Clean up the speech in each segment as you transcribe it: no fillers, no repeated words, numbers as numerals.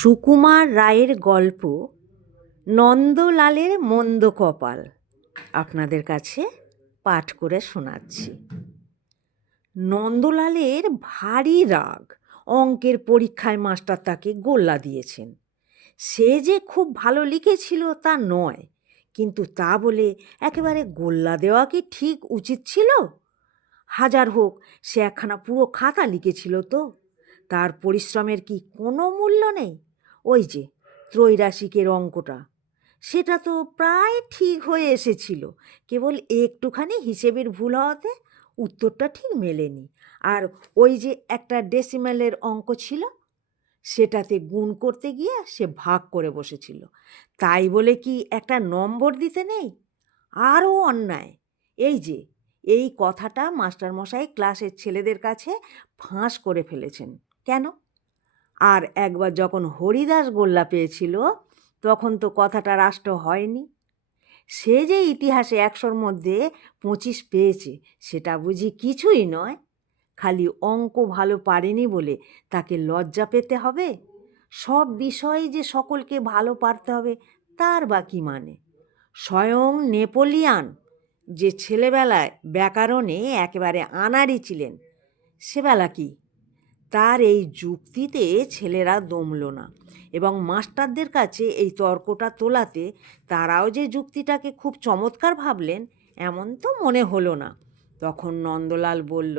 সুকুমার রায়ের গল্প নন্দলালের মন্দ কপাল আপনাদের কাছে পাঠ করে শোনাচ্ছি। নন্দলালের ভারী রাগ। অঙ্কের পরীক্ষায় মাস্টার তাকে গোল্লা দিয়েছেন। সে যে খুব ভালো লিখেছিল তা নয়, কিন্তু তা বলে একেবারে গোল্লা দেওয়া কি ঠিক উচিত ছিল? হাজার হোক, সে একখানা পুরো খাতা লিখেছিল তো, তার পরিশ্রমের কি কোনো মূল্য নেই? ওই যে ত্রৈরাশিকের অঙ্কটা, সেটা তো প্রায় ঠিক হয়ে এসেছিল, কেবল একটুখানি হিসেবের ভুল হওয়াতে উত্তরটা ঠিক মেলেনি। আর ওই যে একটা ডেসিমেলের অঙ্ক ছিল, সেটাতে গুণ করতে গিয়ে সে ভাগ করে বসেছিল, তাই বলে কি একটা নম্বর দিতে নেই? আরও অন্যায়। এই যে এই কথাটা মাস্টারমশাই ক্লাসের ছেলেদের কাছে ফাঁস করে ফেলেছেন। কেন? আর একবার যখন হরিদাস গোল্লা পেয়েছিল, তখন তো কথাটা রাষ্ট্র হয়নি। সে যে ইতিহাসে 100-র মধ্যে 25 পেয়েছে, সেটা বুঝি কিছুই নয়? খালি অঙ্ক ভালো পারেনি বলে তাকে লজ্জা পেতে হবে? সব বিষয়ে যে সকলকে ভালো পারতে হবে, তার বা কী মানে? স্বয়ং নেপোলিয়ান, যে ছেলেবেলায় ব্যাকরণে একেবারে আনাড়ি ছিলেন, সেবেলা কি? তার এই যুক্তিতে ছেলেরা দমল না, এবং মাস্টারদের কাছে এই তর্কটা তোলাতে তারাও যে যুক্তিটাকে খুব চমৎকার ভাবলেন, এমন তো মনে হলো না। তখন নন্দলাল বলল,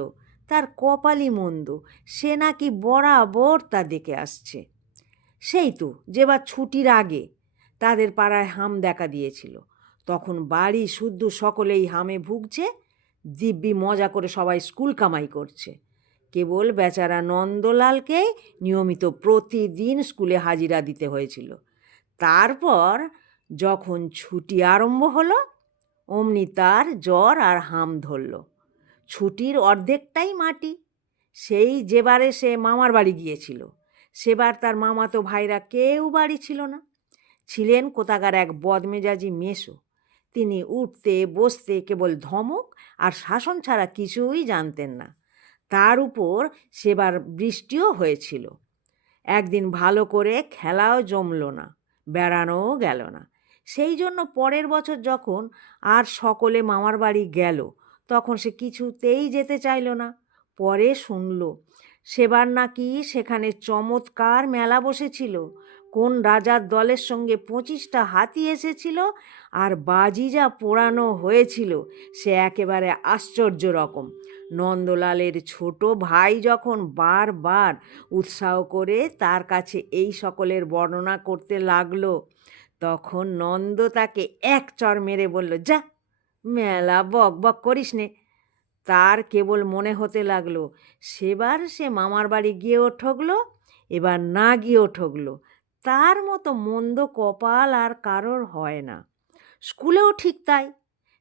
তার কপালই মন্দ, সে নাকি বরাবর তা দেখে আসছে। সেই তো যেবার ছুটির আগে তাদের পাড়ায় হাম দেখা দিয়েছিল, তখন বাড়ি শুদ্ধ সকলেই হামে ভুগছে, দিব্যি মজা করে সবাই স্কুল কামাই করছে। কেবল বেচারা নন্দলালকেই নিয়মিত প্রতিদিন স্কুলে হাজিরা দিতে হয়েছিল। তারপর যখন ছুটি আরম্ভ হলো, অমনি তার জ্বর আর হাম ধরল। ছুটির অর্ধেকটাই মাটি। সেই যেবারে সে মামার বাড়ি গিয়েছিল, সেবার তার মামাতো ভাইরা কেউ বাড়ি ছিল না। ছিলেন কোথাকার এক বদমেজাজি মেসো। তিনি উঠতে বসতে কেবল ধমক আর শাসন ছাড়া কিছুই জানতেন না। তার উপর সেবার বৃষ্টিও হয়েছিল। একদিন ভালো করে খেলাও জমল না, বেড়ানোও গেল না। সেই জন্য পরের বছর যখন আর সকলে মামার বাড়ি গেল, তখন সে কিছুতেই যেতে চাইল না। পরে শুনল সেবার নাকি সেখানে চমৎকার মেলা বসেছিল। কোন রাজার দলের সঙ্গে 25টা হাতি এসেছিল, আর বাজি যা পোড়ানো হয়েছিল সে একেবারে আশ্চর্য রকম। নন্দলালের ছোট ভাই যখন বারবার উৎসাহ করে তার কাছে এই সকলের বর্ণনা করতে লাগলো, তখন নন্দ তাকে এক চড় মেরে বলল, যা, মেলা বক বক করিস নে। তার কেবল মনে হতে লাগলো সেবার সে মামার বাড়ি গিয়েও ঠকলো, এবার না গিয়েও ঠকলো। তার মতো মন্দ কপাল আর কারোর হয় না। স্কুলেও ঠিক তাই।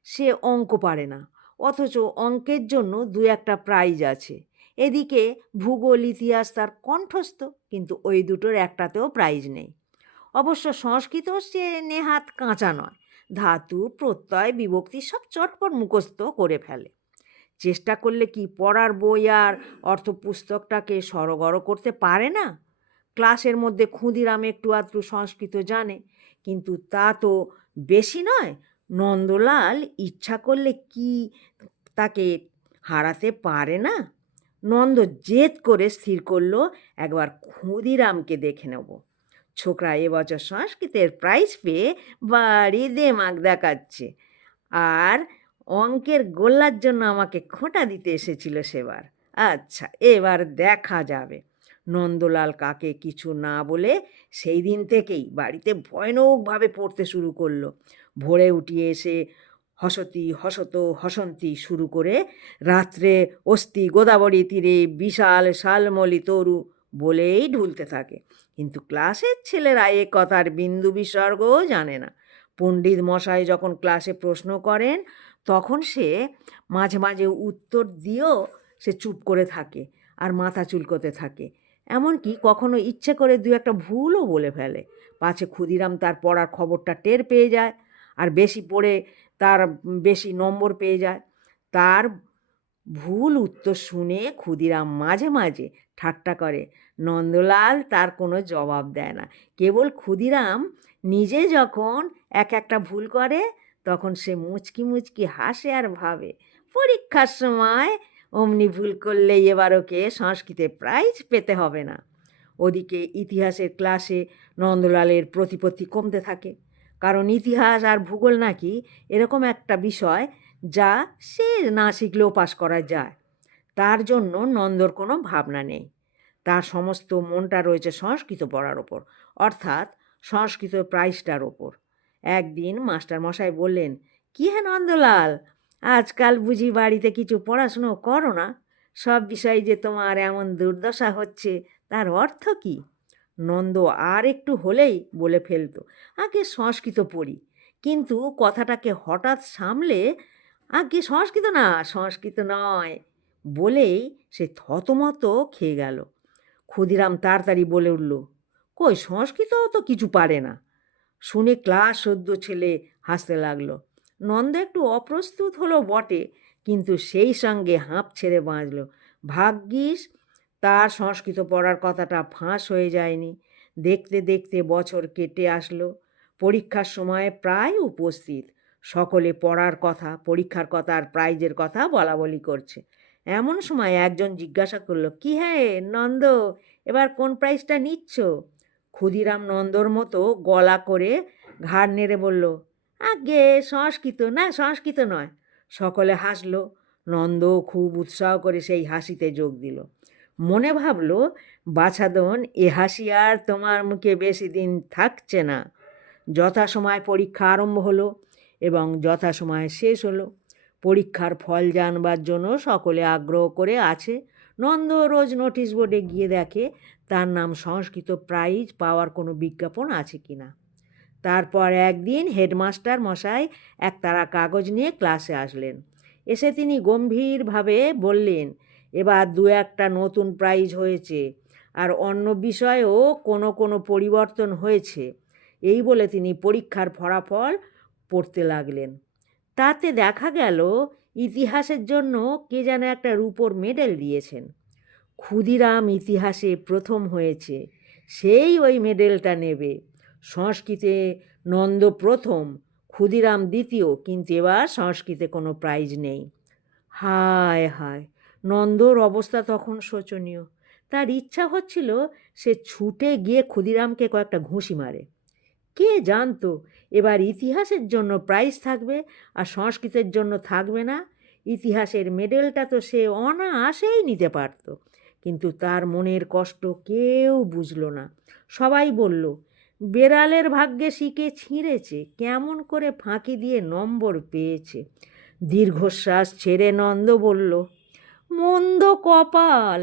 সে অঙ্ক পারে না, অথচ অঙ্কের জন্য 2-1টা প্রাইজ আছে। এদিকে ভূগোল ইতিহাস তার কণ্ঠস্থ, কিন্তু ওই দুটোর একটাতেও প্রাইজ নেই। অবশ্য সংস্কৃত সে নেহাত কাঁচা নয়, ধাতু প্রত্যয় বিভক্তি সব চটপট মুখস্থ করে ফেলে। চেষ্টা করলে কি পড়ার বই আর অর্থপুস্তকটাকে সড়গড় করতে পারে না? ক্লাসের মধ্যে ক্ষুদিরাম একটু আধটু সংস্কৃত জানে, কিন্তু তা তো বেশি নয়। নন্দলাল ইচ্ছা করলে কি তাকে হারাতে পারে না? নন্দ জেদ করে স্থির করল, একবার ক্ষুদিরামকে দেখে নেব। ছোকরা এবছর সংস্কৃতের প্রাইজ পেয়ে বাড়ি দেমাগ দেখাচ্ছে, আর অঙ্কের গোল্লার জন্য আমাকে খোঁটা দিতে এসেছিল সেবার। আচ্ছা, এবার দেখা যাবে। নন্দলাল কাকে কিছু না বলে সেই দিন থেকেই বাড়িতে ভয়ানকভাবে পড়তে শুরু করলো। ভোরে উঠিয়ে এসে হসতি হসত হসন্তি শুরু করে রাত্রে অস্তি গোদাবরী তীরে বিশাল শালমলি তরু বলেই ঢুলতে থাকে। কিন্তু ক্লাসের ছেলেরা এ কথার বিন্দু বিসর্গও জানে না। পণ্ডিত মশাই যখন ক্লাসে প্রশ্ন করেন, তখন সে মাঝে মাঝে উত্তর দিয়েও সে চুপ করে থাকে আর মাথা চুলকোতে থাকে। এমনকি কখনো ইচ্ছে করে 2-1টা ভুলও বলে ফেলে, পাছে ক্ষুদিরাম তার পড়ার খবরটা টের পেয়ে যায় আর বেশি পড়ে তার বেশি নম্বর পেয়ে যায়। তার ভুল উত্তর শুনে ক্ষুদিরাম মাঝে মাঝে ঠাট্টা করে, নন্দলাল তার কোনো জবাব দেয় না। কেবল ক্ষুদিরাম নিজে যখন একটা ভুল করে তখন সে মুচকি মুচকি হাসে আর ভাবে, পরীক্ষার সময় অমনি ভুল করলেই এবার ওকে সংস্কৃতে প্রাইজ পেতে হবে না। ওদিকে ইতিহাসের ক্লাসে নন্দলালের প্রতিপত্তি কমতে থাকে, কারণ ইতিহাস আর ভূগোল নাকি এরকম একটা বিষয় যা সে না শিখলেও পাশ করা যায়। তার জন্য নন্দর কোনো ভাবনা নেই। তার সমস্ত মনটা রয়েছে সংস্কৃত পড়ার ওপর, অর্থাৎ সংস্কৃত প্রাইজটার ওপর। একদিন মাস্টারমশাই বললেন, কী হে নন্দলাল, আজকাল বুঝি বাড়িতে কিছু পড়াশুনো করো না? সব বিষয়ে যে তোমার এমন দুর্দশা হচ্ছে তার অর্থ কী? নন্দ আর একটু হলেই বলে ফেলতো, আগে সংস্কৃত পড়ি, কিন্তু কথাটাকে হঠাৎ সামলে আগে সংস্কৃত না, সংস্কৃত নয় বলেই সে থতমত খেয়ে গেল। ক্ষুদিরাম তাড়াতাড়ি বলে উঠল, কই সংস্কৃতও তো কিছু পারে না। শুনে ক্লাস সদ্য ছেলে হাসতে লাগলো। নন্দ একটু অপ্রস্তুত হলো বটে, কিন্তু সেই সঙ্গে হাঁপ ছেড়ে বাঁচল। ভাগ্যিস তার সংস্কৃত পড়ার কথাটা ফাঁস হয়ে যায়নি। দেখতে দেখতে বছর কেটে আসলো। পরীক্ষার সময় প্রায় উপস্থিত। সকলে পড়ার কথা, পরীক্ষার কথা আর প্রাইজের কথা বলা বলি করছে। এমন সময় একজন জিজ্ঞাসা করলো, কি হ্যাঁ নন্দ, এবার কোন প্রাইজটা নিচ্ছ? ক্ষুদিরাম নন্দর মতো গলা করে ঘাড় নেড়ে বলল, আগে সংস্কৃত, না সংস্কৃত নয়। সকলে হাসলো। নন্দ খুব উৎসাহ করে সেই হাসিতে যোগ দিল। মনে ভাবল, বাছাধন, এ হাসি আর তোমার মুখে বেশি দিন থাকছে না। যথাসময় পরীক্ষা আরম্ভ হলো এবং যথাসময়ে শেষ হলো। পরীক্ষার ফল জানবার জন্য সকলে আগ্রহ করে আছে। নন্দ রোজ নোটিশ বোর্ডে গিয়ে দেখে তার নাম সংস্কৃত প্রাইজ পাওয়ার কোনো বিজ্ঞাপন আছে কি না। তারপর একদিন হেডমাস্টার মশাই একতারা কাগজ নিয়ে ক্লাসে আসলেন। এসে তিনি গম্ভীরভাবে বললেন, এবার দু একটা নতুন প্রাইজ হয়েছে আর অন্য বিষয়েও কোনো কোনো পরিবর্তন হয়েছে। এই বলে তিনি পরীক্ষার ফলাফল পড়তে লাগলেন। তাতে দেখা গেল ইতিহাসের জন্য কে যেন একটা রূপোর মেডেল দিয়েছেন। ক্ষুদিরাম ইতিহাসে প্রথম হয়েছে, সেই ওই মেডেলটা নেবে। সংস্কৃতে নন্দ প্রথম, ক্ষুদিরাম দ্বিতীয়, কিন্তু এবার সংস্কৃতে কোনো প্রাইজ নেই। হায় হায়, নন্দর অবস্থা তখন শোচনীয়। তার ইচ্ছা হচ্ছিল সে ছুটে গিয়ে ক্ষুদিরামকে কয়েকটা ঘুষি মারে। কে জানতো এবার ইতিহাসের জন্য প্রাইজ থাকবে আর সংস্কৃতের জন্য থাকবে না। ইতিহাসের মেডেলটা তো সে অনায়াসেই নিতে পারত, কিন্তু তার মনের কষ্ট কেউ বুঝল না। সবাই বলল, বেড়ালের ভাগ্যে শিকে ছিঁড়েছে, কেমন করে ফাঁকি দিয়ে নম্বর পেয়েছে। দীর্ঘশ্বাস ছেড়ে নন্দ বলল, মন্দ কপাল।